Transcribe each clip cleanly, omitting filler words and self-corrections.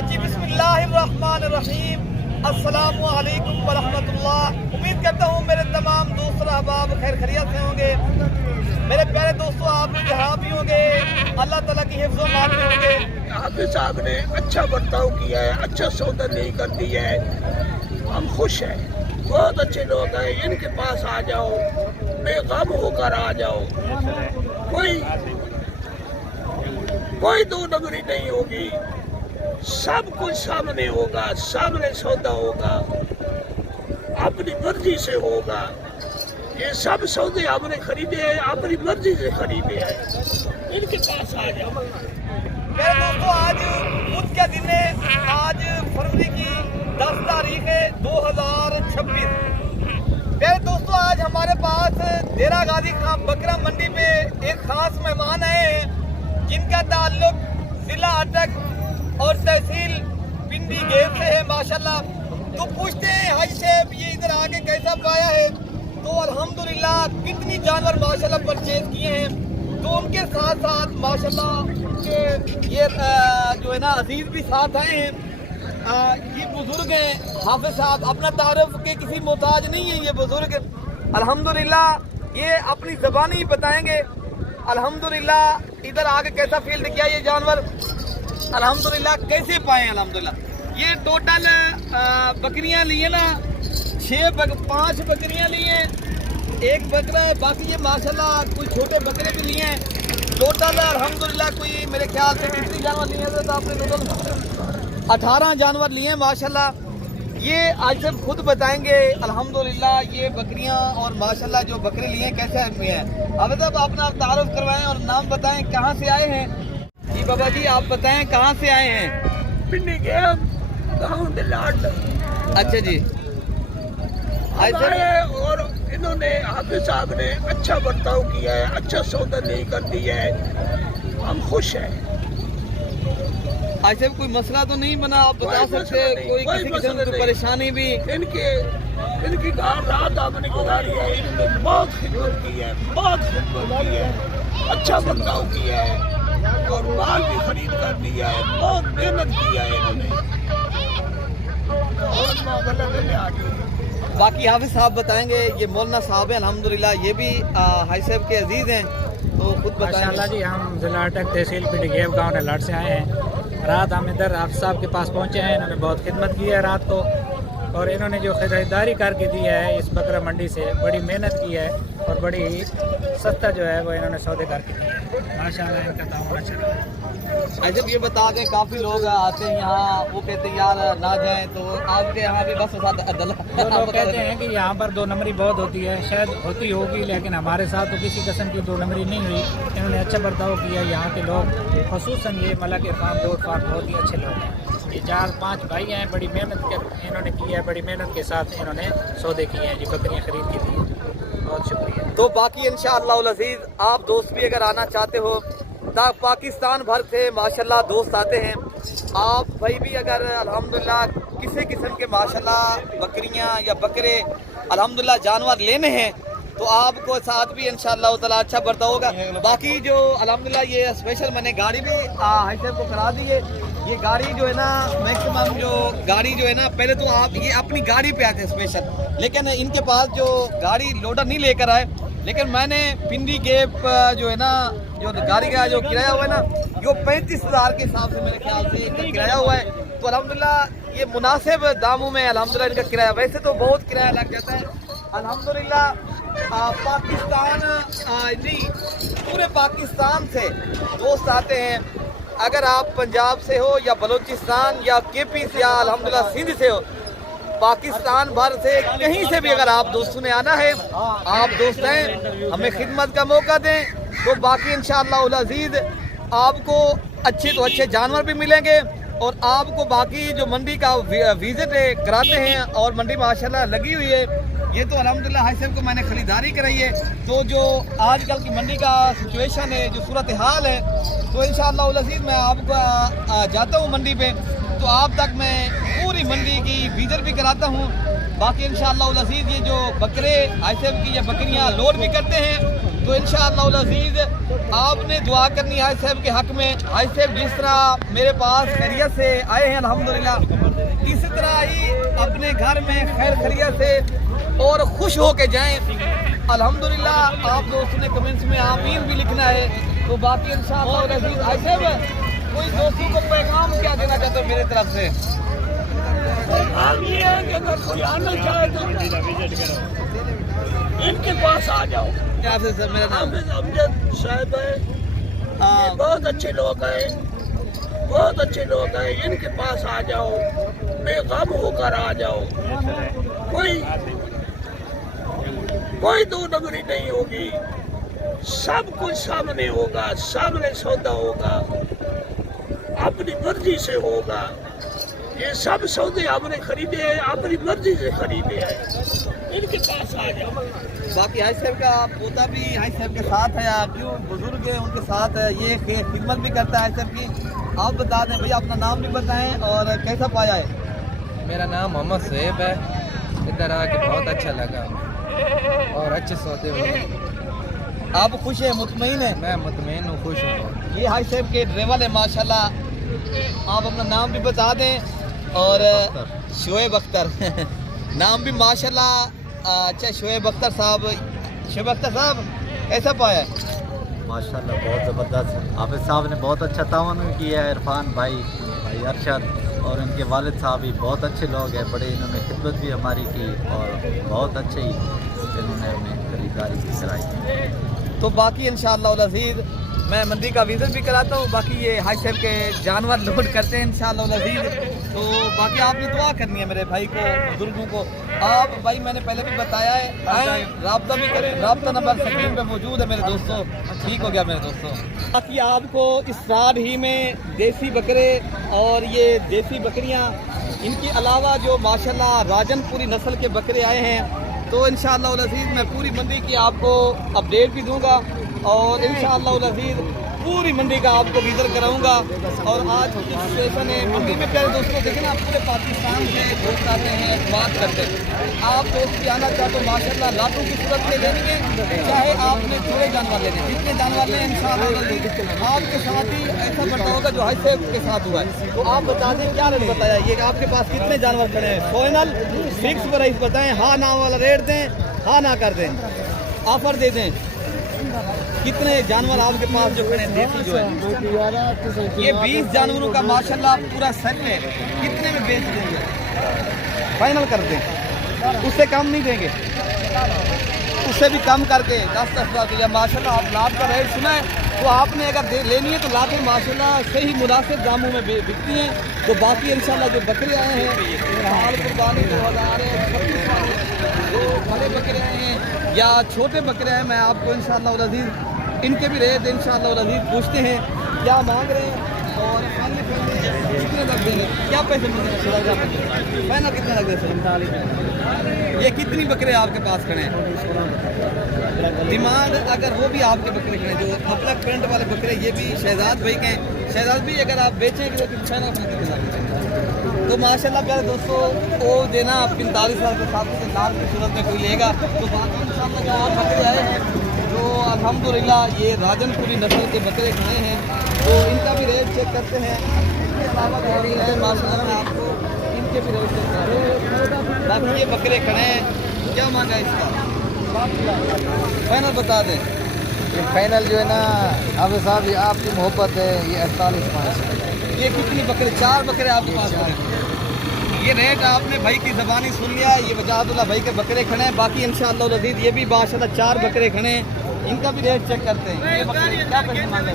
जी बिस्मिल्लाहिर्रहमानिर्रहीम। अस्सलामु अलैकुम वरहमतुल्लाह। उम्मीद करता हूँ मेरे तमाम दोस्त और अहबाब खैर खैरियत से होंगे। मेरे प्यारे दोस्तों, आप जहाँ भी होंगे अल्लाह ताला की हिफ्ज़ व मान में होंगे। हाफिज साहब ने अच्छा बर्ताव किया है, अच्छा सौदा नहीं कर दिया है, हम खुश हैं। बहुत अच्छे लोग हैं, इनके पास आ जाओ, बेगम होकर आ जाओ। कोई दो नंबरी नहीं होगी, सब कुछ सामने होगा, सामने सौदा होगा, अपनी मर्जी से होगा। ये सब सौदे हमने खरीदे हैं, अपनी मर्जी से खरीदे हैं। इनके पास आ जाओ। मेरे दोस्तों, आज बुध का दिन है। आज फरवरी की 10 तारीख है 2026। मेरे दोस्तों, आज हमारे पास देरा गाजी खान बकरा मंडी पे एक खास मेहमान आए हैं जिनका ताल्लुक जिला अटक और तहसील पिंडी गेट से है माशाल्लाह। तो पूछते हैं हाजी साहब, ये इधर आके कैसा पाया है? तो अल्हम्दुलिल्लाह कितनी जानवर माशाल्लाह परचेज किए हैं। तो उनके साथ साथ माशाल्लाह उनके ये जो है ना अजीज भी साथ आए हैं। ये बुजुर्ग हैं हाफिज साहब, अपना तारुफ के किसी मोहताज नहीं है ये बुजुर्ग। अल्हम्दुलिल्लाह ये अपनी ज़बानी ही बताएंगे। अल्हम्दुलिल्लाह इधर आके कैसा फील्ड किया ये जानवर, अल्हम्दुलिल्लाह कैसे पाए। अल्हम्दुलिल्लाह ये टोटल बकरियां लिए ना 5 बकरियां लिए, एक बकरा, बाकी ये माशाल्लाह कुछ छोटे बकरे भी लिए हैं। टोटल अल्हम्दुलिल्लाह कोई मेरे ख्याल से कितनी जानवर लिए थे? तो आपने टोटल 18 जानवर लिए हैं माशाल्लाह। ये आज सब खुद बताएंगे। अल्हम्दुलिल्लाह ये बकरियां और माशाल्लाह जो बकरे लिए कैसे हुए हैं। अब तक अपना तारुफ करवाएं और नाम बताएं, कहाँ से आए हैं? जी बाबा जी आप बताएं कहाँ से आए हैं? पिंडी के गाँव दिलाट। अच्छा जी, और इन्होंने हाफिज साहब ने अच्छा बर्ताव किया है, अच्छा सौदा नहीं कर दिया है, हम खुश हैं। ऐसे कोई मसला तो नहीं बना, आप बता सकते हैं? कोई किसी किस्म की परेशानी भी? इनकी रात आपने गुजारी है, इन्होंने बहुत खिदमत की है, बहुत खिदमत की है, अच्छा बर्ताव किया है और माल भी खरीद कर दिया है, बहुत मेहनत किया है इन्होंने। बाकी हाफिज साहब बताएंगे। ये मौलाना साहब हैं अल्हम्दुलिल्लाह, ये भी हाई साहब के अजीज हैं, तो खुद माशाल्लाह जी। हम जिला अटक तहसील पिंडी गाँव नलाट से आए हैं। रात हम इधर हाफिज साहब के पास पहुंचे हैं। इन्होंने बहुत खिदमत की है रात को, और इन्होंने जो खरीदारी करके दी है इस बकरा मंडी से, बड़ी मेहनत की है और बड़ी सस्ता जो है वो इन्होंने सौदे करके दिए हैं। माशाल्लाह इनका ताउन अच्छा रहा। ऐसे ये बता दें काफ़ी लोग आते हैं यहाँ, वो कहते हैं यार ना जाएं, तो आपके यहाँ भी बस लोग कहते हैं कि यहाँ पर 2 नंबरी बहुत होती है, शायद होती होगी, लेकिन हमारे साथ तो किसी किस्म की 2 नंबरी नहीं हुई। इन्होंने अच्छा बर्ताव किया। यहाँ के लोग ख़ुसूसन ये मलक इरफान दौड़ फार बहुत ही अच्छे लोग हैं। ये 4-5 भाई हैं, बड़ी मेहनत इन्होंने की है, बड़ी मेहनत के साथ इन्होंने सौदे किए हैं, जो बकरियाँ खरीद के दी हैं। बहुत शुक्रिया। तो बाकी इंशाअल्लाह अज़ीज़ आप दोस्त भी अगर आना चाहते हो, पाकिस्तान भर से माशाल्लाह दोस्त आते हैं। आप भाई भी अगर अल्हम्दुलिल्लाह किसी किस्म के माशाल्लाह बकरियां या बकरे अल्हम्दुलिल्लाह जानवर लेने हैं, तो आपको साथ भी इंशाअल्लाह ताला अच्छा बर्ताव होगा। बाकी जो अल्हम्दुलिल्लाह ये स्पेशल मैंने गाड़ी भी हाई साहब को करा दी है। ये गाड़ी जो है ना मैक्सिमम जो गाड़ी जो है ना, पहले तो आप ये अपनी गाड़ी पे आते हैं स्पेशल, लेकिन इनके पास जो गाड़ी लोडर नहीं लेकर आए, लेकिन मैंने पिंडी गेप जो है ना जो गाड़ी का जो किराया हुआ है ना, जो 35,000 के हिसाब से मेरे ख्याल से इनका किराया हुआ है। तो अल्हम्दुलिल्लाह ये मुनासिब दामों में अल्हम्दुलिल्लाह इनका किराया, वैसे तो बहुत किराया लग जाता है। अल्हम्दुलिल्लाह पाकिस्तान नहीं पूरे पाकिस्तान से दोस्त आते हैं। अगर आप पंजाब से हो या बलूचिस्तान या केपी से या अल्हम्दुलिल्लाह सिंध से हो, पाकिस्तान भर से कहीं से भी अगर आप दोस्तों ने आना है, आप दोस्त हैं, हमें खिदमत का मौका दें। तो बाकी इंशाअल्लाह अज़ीज़ आपको अच्छे तो अच्छे जानवर भी मिलेंगे, और आपको बाकी जो मंडी का विजिट कराते हैं, और मंडी माशाल्लाह लगी हुई है। ये तो अल्हम्दुलिल्लाह हाई साहब को मैंने खरीदारी कराई है। तो जो आजकल की मंडी का सिचुएशन है, जो सूरत हाल है, तो इंशाअल्लाह अज़ीज़ मैं आपको जाता हूँ मंडी पे, तो आप तक मैं पूरी मंडी की विजिट भी कराता हूँ। बाकी इंशाअल्लाह अज़ीज़ ये जो बकरे हाई साहब की ये बकरियाँ लोड भी करते हैं, तो इंशाअल्लाह अज़ीज़ आपने दुआ करनी हाजी साहब के हक में। हाजी साहब जिस तरह मेरे पास खैरियत से आए हैं अल्हम्दुलिल्लाह, इसी तरह ही अपने घर में खैर खैरियत से और खुश होके जाएं अल्हम्दुलिल्लाह। आप दोस्तों ने कमेंट्स में आमीन भी लिखना है। तो बाकी इंशाअल्लाह अज़ीज़ हाजी साहब कोई दोस्तों को पैगाम क्या देना चाहते हो मेरी तरफ से? पैगाम ये है कि अगर कोई आना चाहे तो इनके पास आ जाओ। क्या से सर मेरा नाम हाफिज अमजद साहब है, ये बहुत अच्छे लोग हैं, बहुत अच्छे लोग हैं। इनके पास आ जाओ, बेगम होकर आ जाओ। कोई दो नंबरी नहीं होगी, सब कुछ सामने होगा, सामने सौदा होगा, अपनी मर्जी से होगा। ये सब सौदे हमने खरीदे हैं, अपनी मर्जी से खरीदे हैं। इनके पास आ जाओ। बाकी हाजी साहब का पोता भी हाजी साहब के साथ है, या क्यों बुजुर्ग है उनके साथ है, ये खिदमत भी करता है हाजी साहब की। आप बता दें भैया, अपना नाम भी बताएं और कैसा पाया है? मेरा नाम मोहम्मद सुहेब है। इधर आके बहुत अच्छा लगा और अच्छे सौदे हुए। आप खुश हैं, मुतमईन हैं? मैं मुतमईन हूँ, खुश हूँ। ये हाजी साहब के ड्राइवर है माशाल्लाह। आप अपना नाम भी बता दें और शोएब अख्तर नाम भी माशाल्लाह। अच्छा शोएब अख्तर साहब ऐसा पाया है? माशाल्लाह बहुत ज़बरदस्त। हाफिज साहब ने बहुत अच्छा तावन किया है। इरफान भाई अरशद और उनके वालिद साहब भी बहुत अच्छे लोग हैं, बड़े इन्होंने खिदमत भी हमारी की और बहुत अच्छे ही इन्होंने हमें खरीदारी भी कराई। तो बाकी इंशाअल्लाह अज़ीज़ मैं मंडी का विज़िट भी कराता हूँ। बाकी ये हाजी साहब के जानवर लोड करते हैं इंशाअल्लाह अज़ीज़। तो बाकी आपने दुआ करनी है मेरे भाई को, बुजुर्गों को। आप भाई मैंने पहले भी बताया है, आए रब्ता भी करें। रब्ता नंबर स्क्रीन पे मौजूद है मेरे दोस्तों। ठीक हो गया मेरे दोस्तों। बाकी आपको इस साल ही में देसी बकरे और ये देसी बकरियाँ, इनके अलावा जो माशाल्लाह राजनपुरी नस्ल के बकरे आए हैं, तो इंशाअल्लाह अज़ीज़ मैं पूरी मंडी की आपको अपडेट भी दूंगा और इंशाअल्लाह अज़ीज़ पूरी मंडी का आपको विज़िट कराऊंगा। और आज की सिचुएशन है मंडी में प्यारे दोस्तों, देखें ना पूरे पाकिस्तान से दोस्त आते हैं, बात करते हैं। आप दोस्त भी आना चाहते हो माशाल्लाह लाटों की सूरत में लेंगे, चाहे आपने थोड़े जानवर लेने, जितने जानवर लें इंशाअल्लाह आपके साथ ही ऐसा बढ़ता होगा जो हाजी साहब के साथ हुआ है। तो आप बता दें क्या रेट बताया, ये आपके पास कितने जानवर खड़े हैं? फाइनल फिक्स प्राइस बताएं, हाँ ना वाला रेट दें, हाँ ना कर दें, ऑफर दे दें। कितने जानवर आपके पास जो खड़े देसी जो है? ये 20 जानवरों का माशाल्लाह पूरा सेट है। कितने में बेच देंगे? फाइनल कर दें, उससे कम नहीं देंगे, उससे भी कम करके 10-10 हज़ार या माशाल्लाह। आप लाभ का रेट सुना है, तो आपने अगर लेनी है तो लाभें माशाल्लाह सही मुनासिब दामों में बिकती हैं। तो बाकी इंशाल्लाह जो बकरे आए हैं हाल कुर्बानी 2026 जो बड़े बकरे आए हैं या छोटे बकरे हैं, मैं आपको इंशाअल्लाह अज़ीज़ इनके भी रेट इंशाअल्लाह अज़ीज़ पूछते हैं क्या मांग रहे हैं और कितने लग देंगे, क्या पैसे मिलेंगे, फाइनल कितने लग रहे? ये कितनी बकरे आपके पास खड़े हैं? डिमांड अगर वो भी आपके बकरे खड़े जो अपना करंट वाले बकरे, ये भी शहजाद भाई के हैं। शहजाद भी अगर आप बेचेंगे तो फाइनल कितने? तो माशाल्लाह प्यारे दोस्तों वो देना 45 हज़ार के साथ से लाभ की सूरत में कोई लेगा। तो बाकी इंशाअल्लाह जो और बकरे आए हैं जो अल्हम्दुलिल्लाह ये राजनपुरी नस्ल के बकरे खड़े हैं, तो इनका भी रेट चेक करते हैं। इनके अलावा भी है माशाल्लाह, मैं आपको इनके भी रेट चेक कर रहा हूँ। बाकी ये बकरे खड़े हैं, क्या मांगा इसका? फाइनल बता दें। ये फाइनल जो है ना हाफिज साहब, ये आपकी मोहब्बत है, ये 48,500। ये कितनी बकरे? 4 बकरे आपके पास खड़े हैं। ये रेट आपने भाई की ज़बानी सुन लिया, ये वजाहतुल्लाह भाई के बकरे खड़े हैं। बाकी इंशाअल्लाह अज़ीज़ ये भी माशाल्लाह 4 बकरे खड़े हैं, इनका भी रेट चेक करते हैं। ये बकरे क्या पैसे मांगे?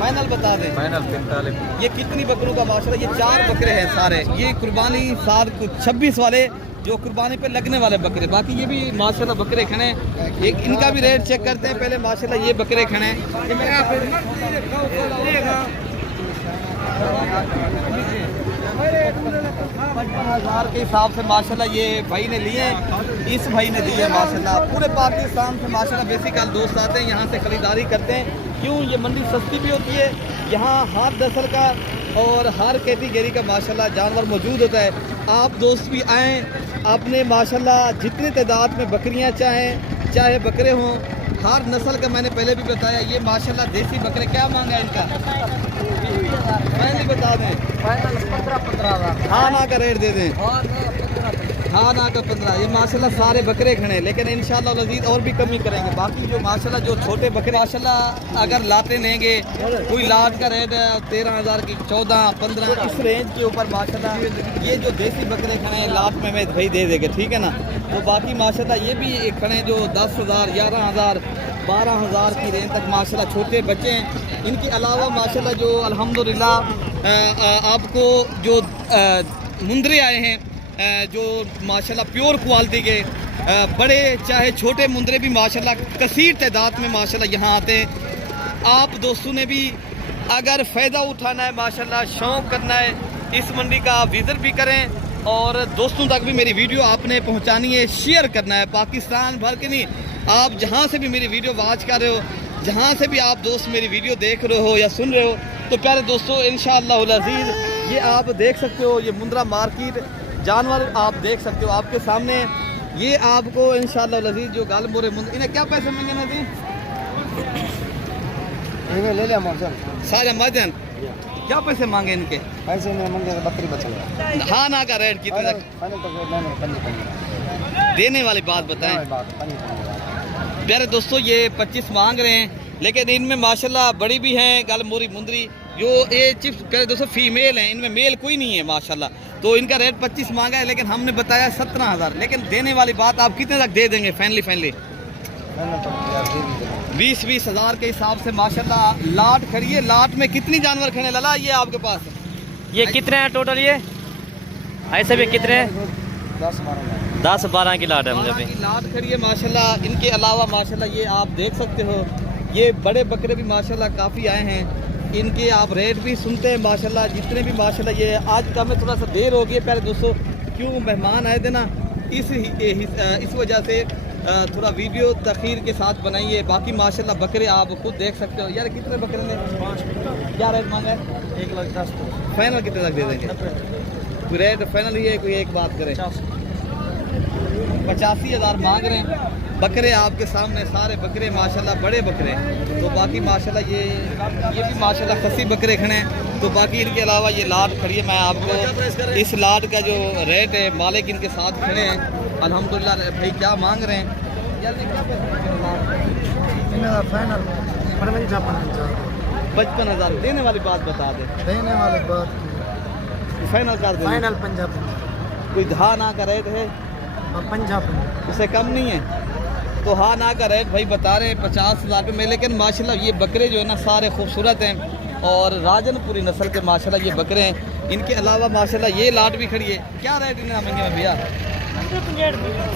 फाइनल बता दें। फाइनल 45। ये कितनी बकरों का माशाल्लाह? ये 4 बकरे हैं सारे, ये कुर्बानी साल 26 वाले जो कुर्बानी पे लगने वाले बकरे। बाकी ये भी माशाल्लाह बकरे खड़े हैं, एक इनका भी रेट चेक करते हैं पहले। माशाल्लाह ये बकरे खड़े हैं, 55,000 के हिसाब से माशाल्लाह ये भाई ने लिए हैं, इस भाई ने दिए माशाल्लाह। पूरे पाकिस्तान से माशाल्लाह बेसिकल दोस्त आते हैं, यहाँ से खरीदारी करते हैं। क्यों? ये मंडी सस्ती भी होती है, यहाँ हर नस्ल का और हर कैटेगरी का माशाल्लाह जानवर मौजूद होता है। आप दोस्त भी आएँ, आपने माशाल्लाह जितनी तादाद में बकरियाँ चाहें, चाहे बकरे हों हर नस्ल का मैंने पहले भी बताया। ये माशाल्लाह देसी बकरे, क्या मांगा है इनका? पहले बता दें। फाइनल 15-15 हाँ ना का रेट दे दें। हाँ ना का 15। ये माशाल्लाह सारे बकरे खड़े हैं, लेकिन इंशाल्लाह लजीज और भी कमी करेंगे। बाकी जो माशाल्लाह जो छोटे बकरे माशाल्लाह अगर लाते लेंगे, कोई लाट का रेट है 13,000 की, 14-15 इस रेंज के ऊपर माशाल्लाह ये जो देसी बकरे खड़े हैं लाट में मैं भाई दे देंगे, ठीक है ना। तो बाकी माशाल्लाह ये भी एक खड़े जो 10,000, 11,000, 12,000 की रेंज तक माशाल्लाह छोटे बच्चे हैं। इनके अलावा माशाल्लाह जो अल्हम्दुलिल्लाह आपको जो मुंदरे आए हैं जो माशाल्लाह प्योर क्वालिटी के, बड़े चाहे छोटे मुंदरे भी माशाल्लाह कसीर तादाद में माशाल्लाह यहाँ आते हैं। आप दोस्तों ने भी अगर फ़ायदा उठाना है, माशाल्लाह शौक़ करना है इस मंडी का, आप विज़िट भी करें और दोस्तों तक भी मेरी वीडियो आपने पहुँचानी है, शेयर करना है। पाकिस्तान भर के नहीं, आप जहाँ से भी मेरी वीडियो वॉच कर रहे हो, जहाँ से भी आप दोस्त मेरी वीडियो देख रहे हो या सुन रहे हो, तो प्यारे दोस्तों इंशाअल्लाह अज़ीज़ ये आप देख सकते हो, ये मुंद्रा मार्केट जानवर आप देख सकते हो आपके सामने। ये आपको इंशाअल्लाह लजीज जो गाल मोरे मुंद, इन्हें क्या पैसे मिलेंगे नजीर? ले लिया मौसम सारे मजन क्या पैसे मांगे इनके? पैसे में मंगे बकरी बचल। हाँ ना का रेट कितने तक देने वाली बात बताएं। प्यारे दोस्तों ये 25 मांग रहे हैं, लेकिन इनमें माशाल्लाह बड़ी भी हैं गाल मोरी मुंदरी। जो ये चिप्स प्यारे दोस्तों फीमेल हैं, इनमें मेल कोई नहीं है माशाल्लाह। तो इनका रेट 25 मांगा है, लेकिन हमने बताया 17,000। लेकिन देने वाली बात आप कितने तक दे देंगे? फाइनली 20,000 के हिसाब से माशाल्लाह लाट खड़ी है। लाट में कितनी जानवर खड़े लला ये आपके पास? ये कितने हैं टोटल? ये ऐसे भी कितने हैं? 10-12 की लाट है मुझे भी। लाट खड़ी है माशाल्लाह। इनके अलावा माशाल्लाह ये आप देख सकते हो, ये बड़े बकरे भी माशाल्लाह काफ़ी आए हैं। इनके आप रेट भी सुनते हैं माशाल्लाह, जितने भी माशाल्लाह। ये आज का में थोड़ा सा देर हो गई प्यारे दोस्तों, क्यों मेहमान आए थे ना, इस वजह से थोड़ा वीडियो तखीर के साथ बनाई है। बाकी माशाल्लाह बकरे आप खुद देख सकते हो। यार कितने बकरे ने क्या रेट मांगा है? 1,10,000। फाइनल कितने तक दे देंगे? कोई रेट फाइनल ही है, कोई एक बात करें? 85,000 मांग रहे हैं। बकरे आपके सामने सारे बकरे माशाल्लाह बड़े बकरे हैं। तो बाकी माशाल्लाह ये भी माशाल्लाह खसी बकरे खड़े हैं। तो बाकी इनके अलावा ये लाट खड़ी है। मैं आपको इस लाट का जो रेट है, मालिक इनके साथ खड़े हैं अल्हम्दुलिल्लाह। भाई क्या मांग रहे हैं? फाइनल 55,000 देने वाली बात बता दें। देने वाले बात फाइनल कर दें। फाइनल पंजाब कोई धा ना का रेट है? पंजाब उससे कम नहीं है। तो हाँ ना का रेट भाई बता रहे हैं 50,000 रुपये में। लेकिन माशाल्लाह ये बकरे जो है ना सारे खूबसूरत हैं और राजनपुरी नस्ल के माशाल्लाह ये बकरे हैं। इनके अलावा माशाल्लाह ये लाट भी खड़ी है। क्या रेट इन्हें मंगे में भैया?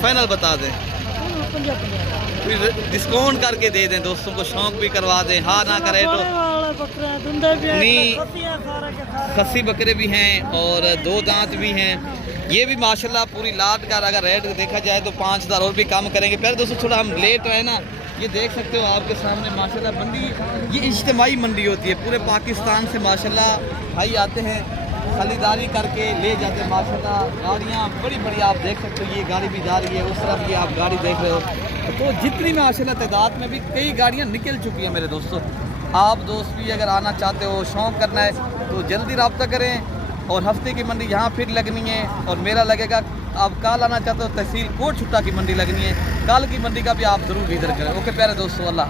फाइनल बता दें, डिस्काउंट करके दे दें, दोस्तों को शौक भी करवा दें। हाँ ना का रेट नहीं, खस्सी बकरे भी हैं और 2 दांत भी हैं। ये भी माशाल्लाह पूरी लाट का अगर रेट देखा जाए तो 5,000 और भी कम करेंगे। पहले दोस्तों थोड़ा हम लेट है ना, ये देख सकते हो आपके सामने माशाल्लाह मंडी, ये इज्तिमाई मंडी होती है। पूरे पाकिस्तान से माशाल्लाह भाई आते हैं, खरीदारी करके ले जाते हैं माशाल्लाह। गाड़ियाँ बड़ी बड़ी आप देख सकते हो, ये गाड़ी भी जा रही है, उस तरफ ये आप गाड़ी देख रहे हो। तो जितनी माशाल्लाह तादाद में भी कई गाड़ियाँ निकल चुकी हैं मेरे दोस्तों। आप दोस्त भी अगर आना चाहते हो, शौक़ करना है तो जल्दी रब्ता करें। और हफ्ते की मंडी यहाँ फिर लगनी है और मेरा लगेगा। आप कल आना चाहते हो, तहसील कोट छुट्टा की मंडी लगनी है, कल की मंडी का भी आप ज़रूर विज़िट करें। ओके प्यारे दोस्तों, अल्लाह।